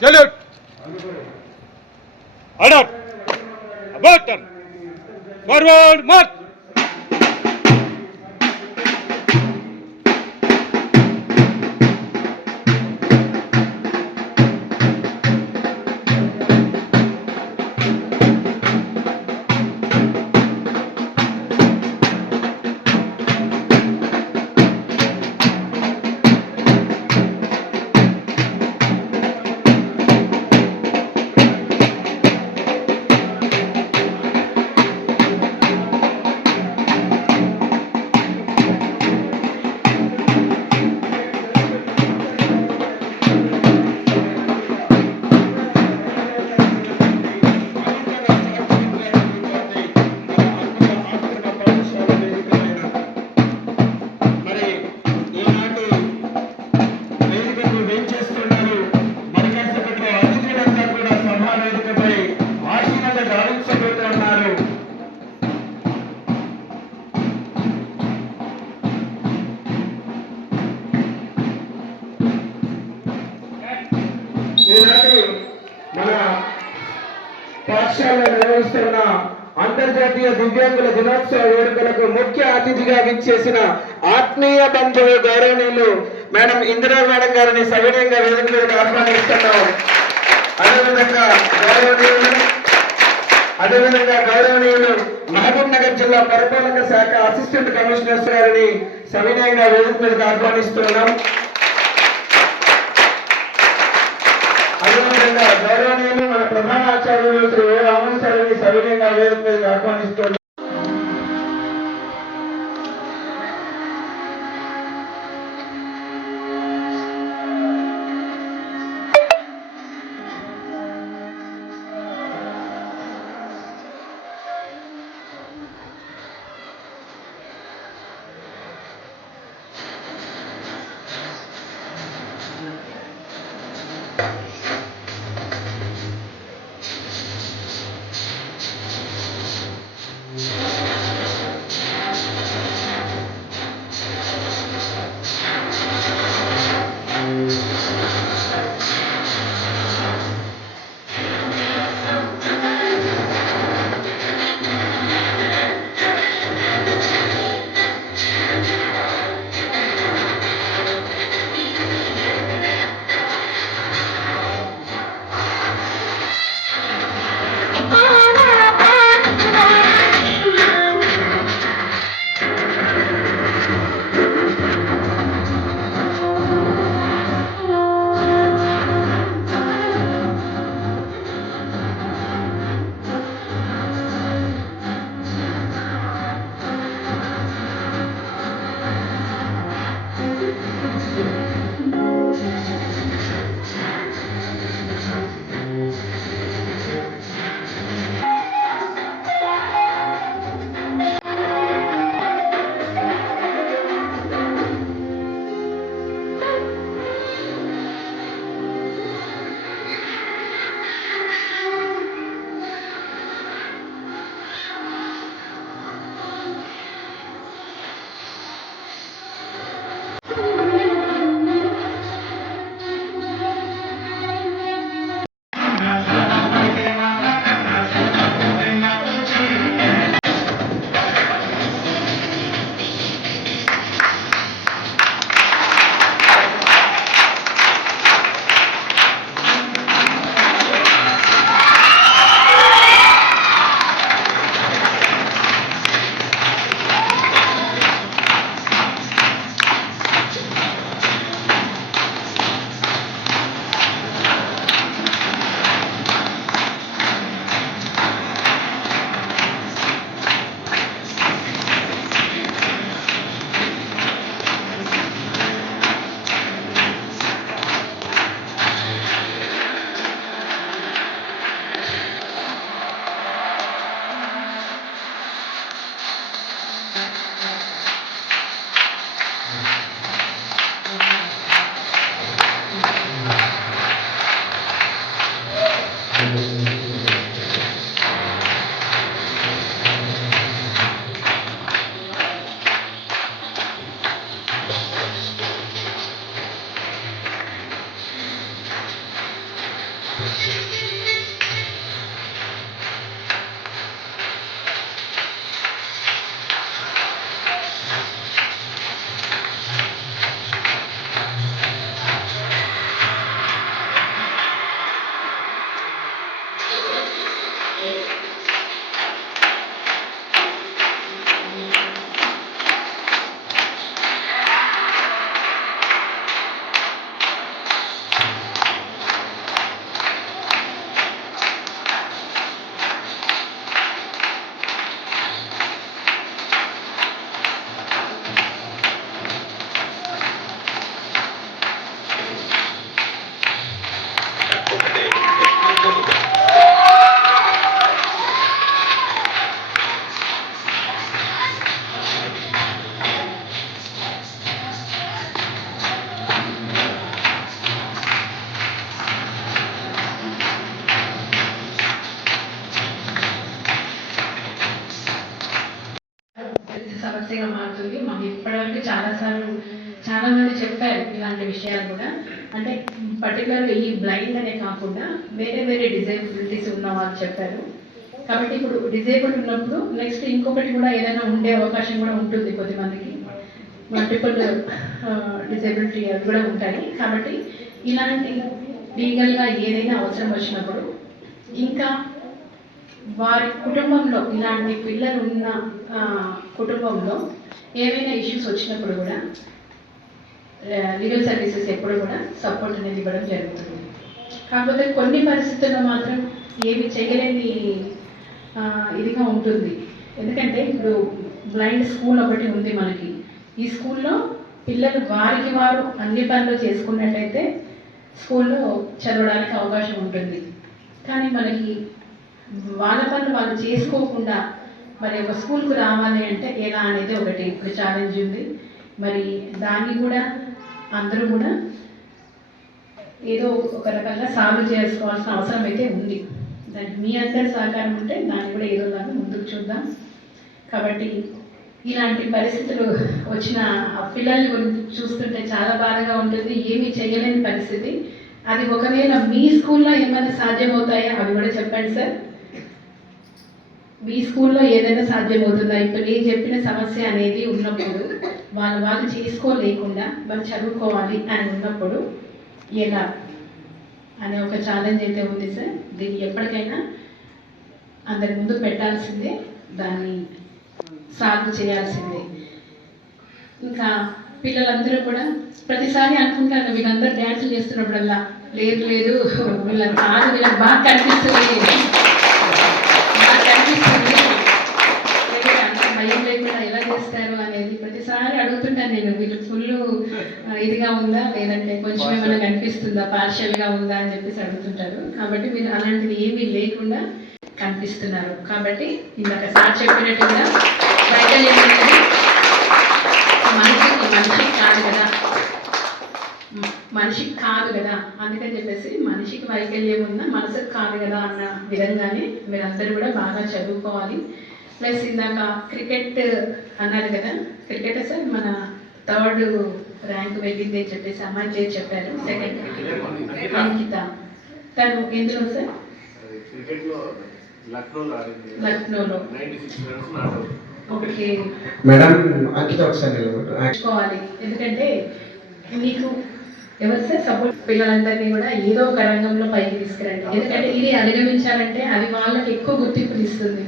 Salute adopt forward मार्च నిర్వహిస్తున్న అంతర్జాతీయ దివ్యాంగుల దినోత్సవ వేడుకలకు ముఖ్య అతిథిగా విచ్చేసిన ఆత్మీయ బంధువు గౌరవనీయులు మేడం ఇందిరా మేడం గారిని సవినయంగా వేదిక మీద ఆహ్వానిస్తున్నాం. అదేవిధంగా గౌరవనీయులు అదేవిధంగా గౌరవనీయులు మహబూబ్ నగర్ జిల్లా పరిపాలక శాఖ అసిస్టెంట్ కమిషనర్ గారిని సవినయంగా వేదిక మీదకి ఆహ్వానిస్తున్నాం. అదేవిధంగా సవినయంగా సమస్యగా మారుతుంది. మాకు ఇప్పటివరకు చాలాసార్లు చాలామంది చెప్పారు ఇలాంటి విషయాలు కూడా. అంటే పర్టికులర్గా ఈ బ్లైండ్ అనే కాకుండా వేరే వేరే డిజేబిలిటీస్ ఉన్న వాళ్ళు చెప్పారు. కాబట్టి ఇప్పుడు డిజేబుల్ ఉన్నప్పుడు నెక్స్ట్ ఇంకొకటి కూడా ఏదైనా ఉండే అవకాశం కూడా ఉంటుంది కొద్దిమందికి. మల్టిపుల్ డిజేబిలిటీ అవి కూడా ఉంటాయి. కాబట్టి ఇలాంటి లీగల్గా ఏదైనా అవసరం వచ్చినప్పుడు ఇంకా వారి కుటుంబంలో ఇలాంటి పిల్లలు ఉన్న కుటుంబంలో ఏమైనా ఇష్యూస్ వచ్చినప్పుడు కూడా లీగల్ సర్వీసెస్ ఎప్పుడు కూడా సపోర్ట్ అనేది ఇవ్వడం జరుగుతుంది. కాకపోతే కొన్ని పరిస్థితుల్లో మాత్రం ఏమి చేయలేని ఇదిగా ఉంటుంది. ఎందుకంటే ఇప్పుడు బ్లైండ్ స్కూల్ ఒకటి ఉంది మనకి. ఈ స్కూల్లో పిల్లలు వారికి వారు అన్ని పనులు చేసుకున్నట్టయితే స్కూల్లో చదవడానికి అవకాశం ఉంటుంది. కానీ మనకి వాళ్ళ పనులు వాళ్ళు చేసుకోకుండా మరి ఒక స్కూల్కు రావాలి అంటే ఎలా అనేది ఒకటి ఇప్పుడు ఛాలెంజ్ ఉంది. మరి దాన్ని కూడా అందరూ కూడా ఏదో ఒక రకంగా సాల్వ్ చేసుకోవాల్సిన అవసరం అయితే ఉంది. దానికి మీ అందరి సహకారం ఉంటే దాన్ని కూడా ఏదో దాన్ని ముందుకు చూద్దాం. కాబట్టి ఇలాంటి పరిస్థితులు వచ్చిన ఆ పిల్లల్ని గురించి చూస్తుంటే చాలా బాధగా ఉంటుంది. ఏమీ చేయలేని పరిస్థితి. అది ఒకవేళ మీ స్కూల్లో ఏమైనా సాధ్యమవుతాయా? అవి కూడా చెప్పండి సార్. మీ స్కూల్లో ఏదైనా సాధ్యమవుతుందా? ఇప్పుడు నేను చెప్పిన సమస్య అనేది ఉన్నప్పుడు వాళ్ళు వాళ్ళు చేసుకోలేకుండా వాళ్ళు చదువుకోవాలి అని ఉన్నప్పుడు ఎలా? అనే ఒక ఛాలెంజ్ అయితే ఉంది సార్. దీన్ని ఎప్పటికైనా అందరి ముందు పెట్టాల్సిందే దాన్ని సాల్వ్ చేయాల్సిందే. ఇంకా పిల్లలందరూ కూడా ప్రతిసారి అనుకుంటారు వీళ్ళందరూ డ్యాన్సులు చేస్తున్నప్పుడల్లా లేదు లేదు వీళ్ళ కాదు వీళ్ళకి బాగా కనిపిస్తుంది అడుగుతుంటాను నేను వీళ్ళు ఫుల్ ఇదిగా ఉందా? లేదంటే కొంచెం ఏమైనా కనిపిస్తుందా? పార్షియల్గా ఉందా? అని చెప్పేసి అడుగుతుంటారు. కాబట్టి మీరు అలాంటిది ఏమీ లేకుండా కనిపిస్తున్నారు. కాబట్టి ఇందాక సార్ చెప్పినట్టుగా వైకల్యం మనిషికి మనిషికి కాదు కదా. మనిషికి కాదు కదా. అందుకని చెప్పేసి మనిషికి వైకల్యం ఉన్న మనసుకు కాదు కదా అన్న విధంగానే మీరందరూ కూడా బాగా చదువుకోవాలి. ప్లస్ ఇందాక క్రికెట్ అన్నారు కదా. క్రికెట్ థర్డ్ ర్యాంక్ వెళ్ళింది అని చెప్పేసి అమ్మాయి చేసి చెప్పారు సెకండ్ అంకిత. తను ఎందులో సార్? లక్నోలో. ఓకే. మేడం అంకిత ఒకసారి. నేర్చుకోవాలి ఎందుకంటే మీకు ఎవరు సార్ సపోర్ట్ పిల్లలందరినీ కూడా ఏదో ఒక రంగంలో పైకి తీసుకురండి. ఎందుకంటే ఇది అధిగమించాలంటే అది వాళ్ళకి ఎక్కువ గుర్తింపుని ఇస్తుంది.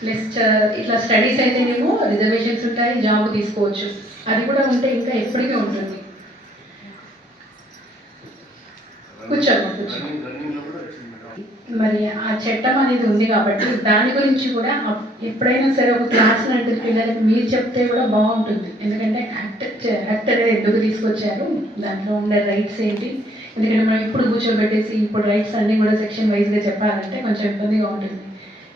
ప్లస్ ఇట్లా స్టడీస్ అయితేనేమో రిజర్వేషన్స్ ఉంటాయి జాబ్ తీసుకోవచ్చు. అది కూడా ఉంటే ఇంకా ఎప్పటికీ ఉంటుంది. కూర్చోమ్మా కూర్చో రన్నింగ్ రన్నింగ్లో కూడా వచ్చింది మేడం. మరి ఆ చట్టం అనేది ఉంది కాబట్టి దాని గురించి కూడా ఎప్పుడైనా సరే ఒక క్లాస్ లాంటి పిల్లలకి మీరు చెప్తే కూడా బాగుంటుంది. ఎందుకంటే యాక్ట్ యాక్ట్ అనేది ఎందుకు తీసుకొచ్చారు? దాంట్లో ఉండే రైట్స్ ఏంటి? ఎందుకంటే మనం ఇప్పుడు కూర్చోబెట్టేసి ఇప్పుడు రైట్స్ అన్నీ కూడా సెక్షన్ వైజ్గా చెప్పాలంటే కొంచెం ఇబ్బందిగా ఉంటుంది.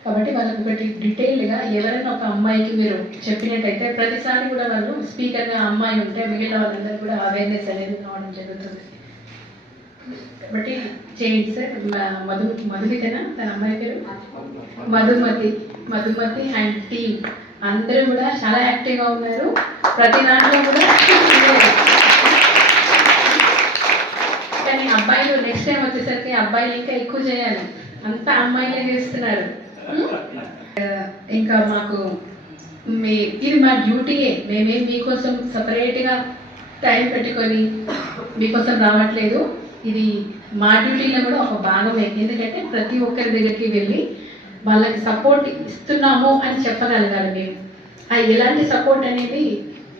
కాబట్టి వాళ్ళకి ఒకటి డీటెయిల్గా ఎవరైనా ఒక అమ్మాయికి మీరు చెప్పినట్టయితే ప్రతిసారి కూడా వాళ్ళు స్పీకర్గా అమ్మాయి ఉంటే మిగిలిన వాళ్ళందరూ కూడా అవేర్నెస్ అనేది రావడం జరుగుతుంది. కాబట్టి చేయండి సార్. మధు మధుమితనా? తన అమ్మాయి పేరు? మధుమతి. Madhumati and team. అందరూ కూడా చాలా యాక్టివ్గా ఉన్నారు. ప్రతి దాంట్లో కూడా కానీ అబ్బాయిలు నెక్స్ట్ టైం వచ్చేసరికి అబ్బాయిలు ఇంకా ఎక్కువ చేయాలి. అంతా అమ్మాయిలే చేస్తున్నారు. ఇంకా మాకు మీ ఇది మా డ్యూటీయే మేమేం మీకోసం సపరేట్గా టైం పెట్టుకొని మీకోసం రావట్లేదు. ఇది మా డ్యూటీలో కూడా ఒక భాగమే. ఎందుకంటే ప్రతి ఒక్కరి దగ్గరికి వెళ్ళి వాళ్ళకి సపోర్ట్ ఇస్తున్నాము అని చెప్పగలగాలి మేము. ఆ ఎలాంటి సపోర్ట్ అనేది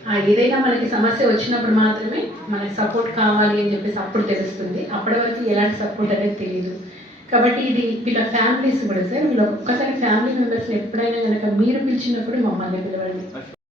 ఆ ఏదైనా మనకి సమస్య వచ్చినప్పుడు మాత్రమే మనకి సపోర్ట్ కావాలి అని చెప్పేసి అప్పుడు తెలుస్తుంది. అప్పటి వరకు ఎలాంటి సపోర్ట్ అనేది తెలియదు కాబట్టి ఇది వీళ్ళ ఫ్యామిలీస్ కూడా సార్ వీళ్ళ ఒక్కసారి ఫ్యామిలీ మెంబర్స్ని ఎప్పుడైనా కనుక మీరు పిలిచినప్పుడు మమ్మల్ని పిలవండి